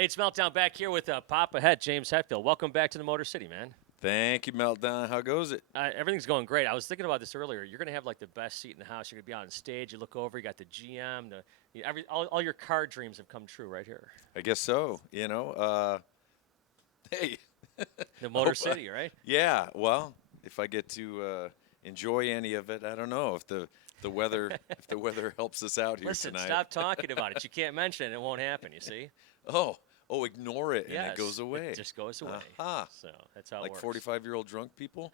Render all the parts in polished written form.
Hey, it's Meltdown back here with Papa Head, James Hetfield. Welcome back to the Motor City, man. Thank you, Meltdown. How goes it? Everything's going great. I was thinking about this earlier. You're going to have like the best seat in the house. You're going to be on stage. You look over, you got the GM. All your car dreams have come true right here. I guess so. Hey. The Motor City, right? Yeah. Well, if I get to enjoy any of it, I don't know if the weather if the weather helps us out here Listen, tonight. stop talking about it. You can't mention it. It won't happen, you see? Oh, ignore it and Yes, it goes away. It just goes away. Aha. So that's how it Like works. 45-year-old drunk people?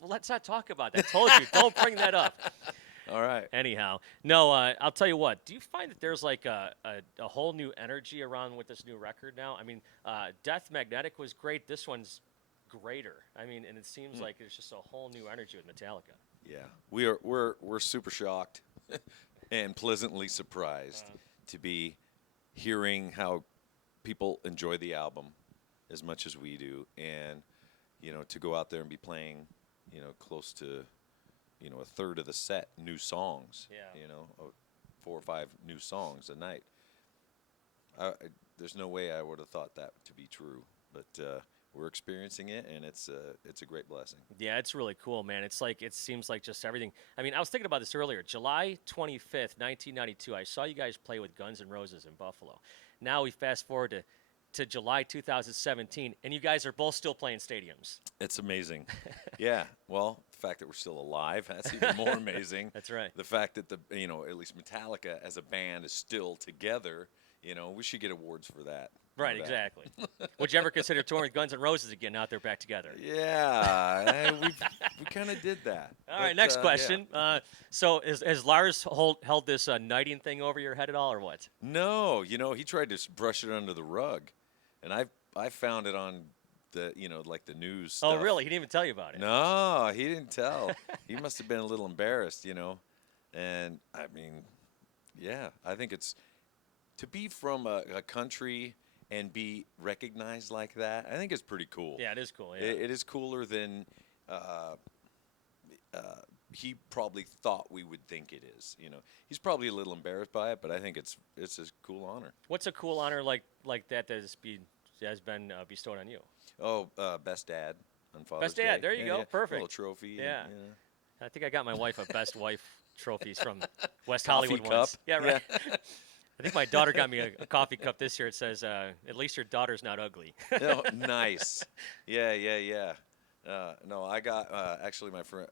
Well, let's not talk about that. I told you, don't bring that up. All right. Anyhow, no, I'll tell you what. Do you find that there's like a whole new energy around with this new record now? I mean, Death Magnetic was great. This one's greater. I mean, and it seems like there's just a whole new energy with Metallica. Yeah. We're super shocked and pleasantly surprised to be hearing how people enjoy the album as much as we do, and to go out there and be playing close to a third of the set new songs. Yeah. 4 or 5 new songs a night. There's no way I would have thought that to be true, but we're experiencing it, and it's a great blessing. Yeah, it's really cool, man. It seems like just everything. I mean, I was thinking about this earlier. July 25th, 1992, I saw you guys play with Guns N' Roses in Buffalo. Now we fast forward to July 2017, and you guys are both still playing stadiums. It's amazing. Yeah. Well, the fact that we're still alive, that's even more amazing. That's right. The fact that at least Metallica as a band is still together, we should get awards for that. Right, exactly. Would you ever consider touring with Guns N' Roses again now that they're back together? Yeah, we kind of did that. All right, next question. Yeah. So has Lars held this knighting thing over your head at all, or what? No, he tried to brush it under the rug, and I found it on the like the news stuff. Oh, really? He didn't even tell you about it? No, he didn't tell. He must have been a little embarrassed, And I mean, yeah, I think it's to be from a country and be recognized like that. I think it's pretty cool. Yeah, it is cool. Yeah. It is cooler than he probably thought we would think it is. He's probably a little embarrassed by it, but I think it's a cool honor. What's a cool honor like that has been bestowed on you? Oh, best dad on Father's Day. Best dad. There you go. Yeah. Perfect. A little trophy. Yeah. I think I got my wife a best wife trophies from West Coffee Hollywood cup. once. Yeah, right. I think my daughter got me a coffee cup this year. It says, "At least your daughter's not ugly." Oh, nice. Yeah. No, I got actually my friend.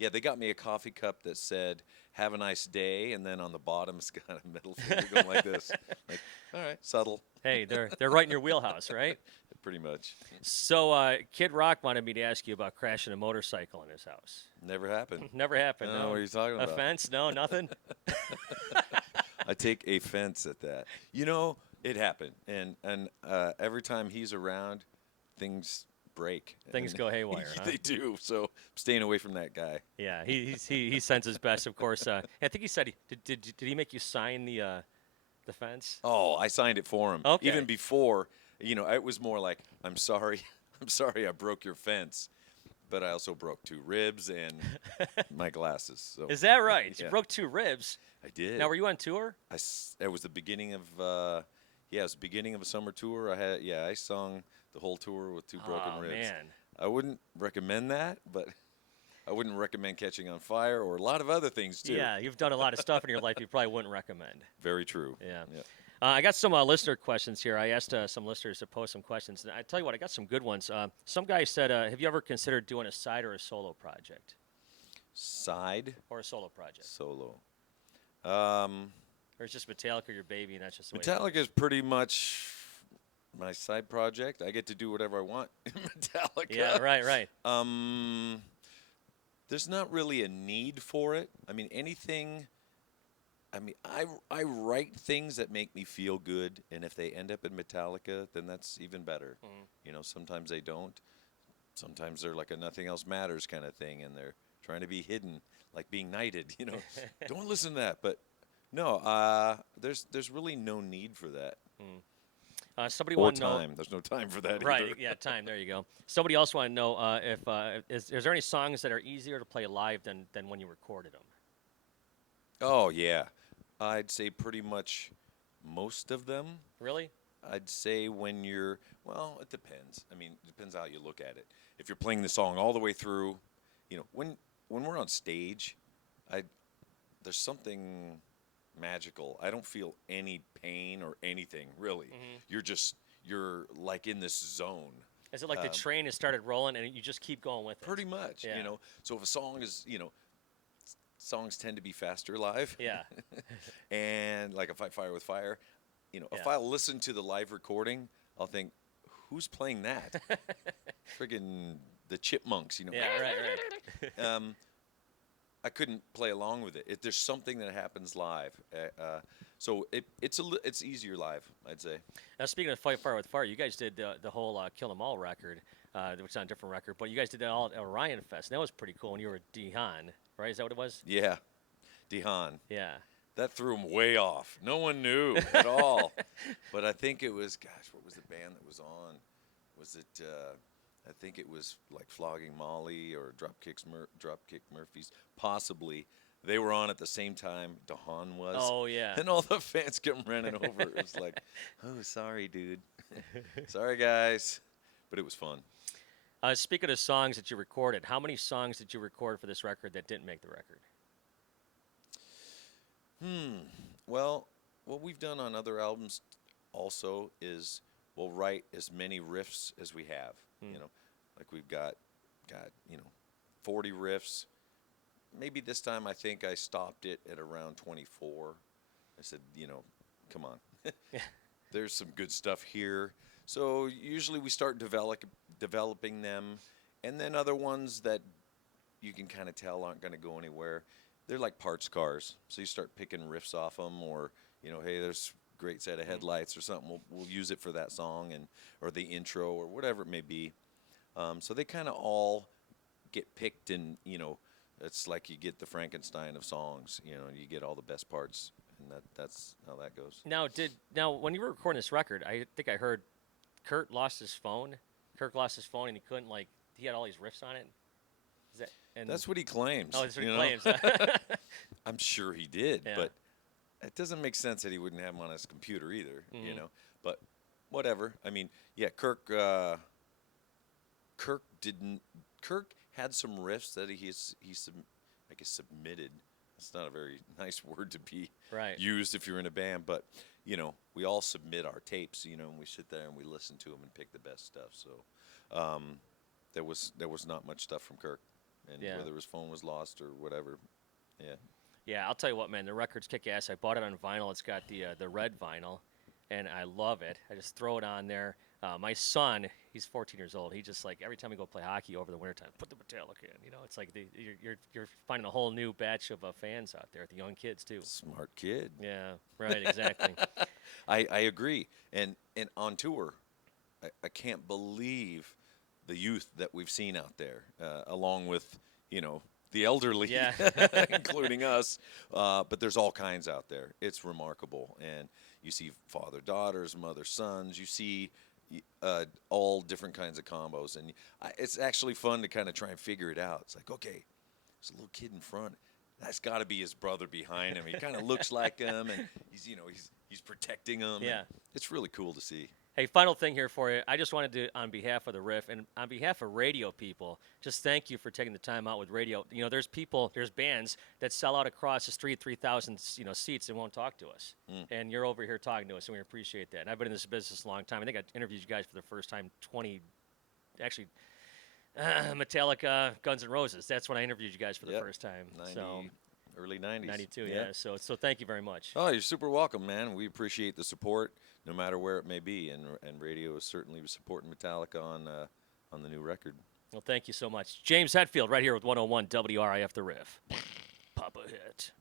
They got me a coffee cup that said "Have a nice day," and then on the bottom it's got a middle finger going like this. Like, all right, subtle. Hey, they're right in your wheelhouse, right? Pretty much. So, Kid Rock wanted me to ask you about crashing a motorcycle in his house. Never happened. Never happened. No, what are you talking about? A fence? No, nothing. I take offense at that. It happened, and every time he's around, things break. Things go haywire. Huh? They do. So I'm staying away from that guy. Yeah, he sends his best, of course. I think he said did he make you sign the fence? Oh, I signed it for him. Okay. Even before, it was more like, I'm sorry, I broke your fence, but I also broke 2 ribs and my glasses. So Is that right? Yeah. You broke 2 ribs. I did. Now, were you on tour? It was the beginning of it was the beginning of a summer tour. I sung the whole tour with 2 broken ribs. Man. I wouldn't recommend that, but I wouldn't recommend catching on fire or a lot of other things too. Yeah, you've done a lot of stuff in your life you probably wouldn't recommend. Very true. Yeah. Yep. I got some listener questions here. I asked some listeners to post some questions. And I tell you what, I got some good ones. Some guy said, have you ever considered doing a side or a solo project? Side Or a solo project? solo. Or is just Metallica your baby and that's just the way it Metallica is pretty much my side project. I get to do whatever I want in Metallica. Yeah, right. There's not really a need for it. I mean, anything. I write things that make me feel good, and if they end up in Metallica, then that's even better. Sometimes they don't. Sometimes they're like a nothing else matters kind of thing, and they're trying to be hidden, like being knighted. Don't listen to that. But no, there's really no need for that. Somebody Or wanted to know. time. There's no time for that Right, either. yeah, time. There you go. Somebody else wanted to know is there any songs that are easier to play live than when you recorded them? Oh, yeah. I'd say pretty much most of them. Really? I'd say when you're, well, it depends. I mean, it depends how you look at it. If you're playing the song all the way through, when we're on stage, I there's something magical. I don't feel any pain or anything really. You're like in this zone. Is it like the train has started rolling and you just keep going with it? Pretty much, Yeah. So if a song is, songs tend to be faster live. Yeah. And like if I Fire with Fire, if Yeah. I listen to the live recording, I'll think, who's playing that? Friggin' the Chipmunks, Yeah, right. I couldn't play along with it. There's something that happens live. So it's easier live, I'd say. Now, speaking of Fight Fire with Fire, you guys did the whole Kill 'Em All record, which is on a different record, but you guys did that all at Orion Fest. And that was pretty cool when you were at Dehan, right? Is that what it was? Yeah, Dehan. Yeah. That threw him way off. No one knew at all. But I think it was, gosh, what was the band that was on? Was it, I think it was like Flogging Molly or Dropkick Murphys, possibly. They were on at the same time Dahan was. Oh, yeah. And all the fans come running over. It was like, oh, sorry, dude. Sorry, guys. But it was fun. Speaking of songs that you recorded, how many songs did you record for this record that didn't make the record? Well, what we've done on other albums also is we'll write as many riffs as we have. Like we've got 40 riffs. Maybe this time I think I stopped it at around 24. I said, come on. There's some good stuff here. So usually we start developing them, and then other ones that you can kind of tell aren't going to go anywhere. They're like parts cars. So you start picking riffs off them, or hey, there's a great set of headlights or something. We'll use it for that song or the intro or whatever it may be. So they kind of all get picked, and it's like you get the Frankenstein of songs. You get all the best parts, and that's how that goes. Now when you were recording this record, I think I heard Kurt lost his phone. Kirk lost his phone and he couldn't he had all these riffs on it. Is that? And That's what he claims. Oh, that's what he claims. I'm sure he did, Yeah. but it doesn't make sense that he wouldn't have them on his computer either. But whatever. I mean, yeah, Kirk didn't. Kirk had some riffs that he submitted. It's not a very nice word to be Right. used if you're in a band, but we all submit our tapes, and we sit there and we listen to them and pick the best stuff. So there was not much stuff from Kirk, and Yeah. whether his phone was lost or whatever, yeah. Yeah, I'll tell you what, man. The record's kick ass. I bought it on vinyl. It's got the red vinyl, and I love it. I just throw it on there. My son, he's 14 years old. He just every time we go play hockey over the wintertime, put the Metallica in. It's like you're finding a whole new batch of fans out there, the young kids too. Smart kid. Yeah, right, exactly. I agree. And on tour, I can't believe the youth that we've seen out there, along with, the elderly, Yeah. including us. But there's all kinds out there. It's remarkable. And you see father-daughters, mother-sons. You see all different kinds of combos. And it's actually fun to kind of try and figure it out. It's like, okay, there's a little kid in front. That's got to be his brother behind him. He kind of looks like him, and he's protecting him. Yeah. It's really cool to see. Hey, final thing here for you. I just wanted to, on behalf of the RIF and on behalf of radio people, just thank you for taking the time out with radio. There's bands that sell out across the street, 3,000, seats and won't talk to us. And you're over here talking to us, and we appreciate that. And I've been in this business a long time. I think I interviewed you guys for the first time Metallica, Guns N' Roses. That's when I interviewed you guys for the first time. Early 90s. 92, yeah. So thank you very much. Oh, you're super welcome, man. We appreciate the support, no matter where it may be, and radio is certainly supporting Metallica on the new record. Well, thank you so much. James Hetfield right here with 101 WRIF The Riff. Papa hit.